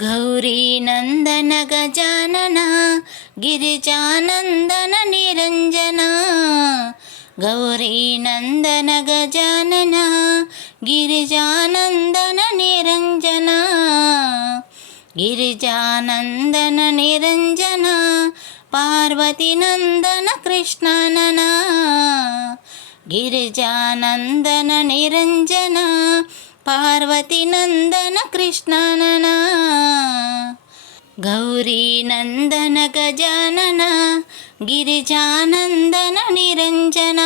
गौरीनन्दन गजानन गिरिजानन्दन निरञ्जन गौरीनन्दन गजानन गिरिजानन्दन निरञ्जन गिरिजानन्दन निरञ्जन पार्वतीनन्दन कृष्णनन गिरिजानन्दन निरञ्जन पार्वतीनन्दन कृष्णनन गौरीनन्दन गजानन गिरिजानन्दन निरञ्जन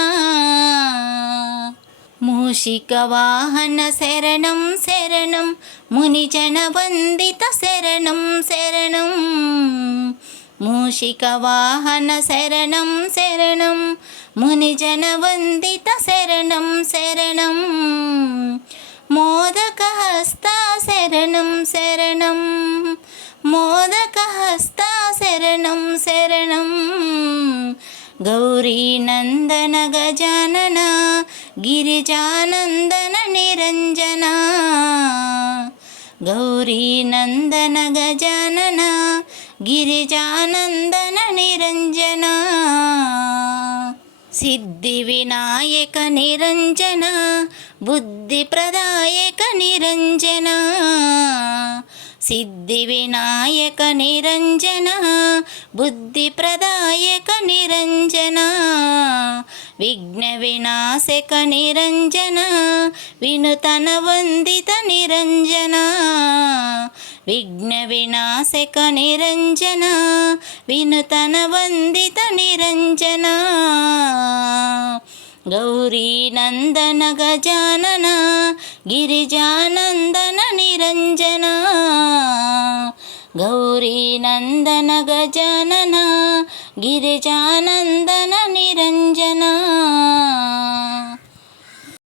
मूषिकवाहन शरणं शरणं मुनिजनवन्दित शरणं शरणं मूषिकवाहन शरणं शरणं मुनिजनवन्दित शरणं शरणं मोदकहस्ता शरणं शरणं मोदकहस्ता शरणं शरणं गौरीनन्दन गजानन गिरिजानन्दन निरञ्जन गौरीनन्दन गजानन गिरिजानन्दन निरञ्जन सिद्धिविनायक निरञ्जन बुद्धिप्रदायक निरञ्जन सिद्धिविनायक निरञ्जन बुद्धिप्रदायक निरञ्जन विघ्नविनाशक निरञ्जन विनुतनवन्दित निरञ्जन विघ्नविनाशक निरञ्जन विनुतनवन्दित निरञ्जन गौरीनन्दन गजानन गिरिजानन्दन निरञ्जन गौरीनन्दन गजानन गिरिजानन्दन निरञ्जन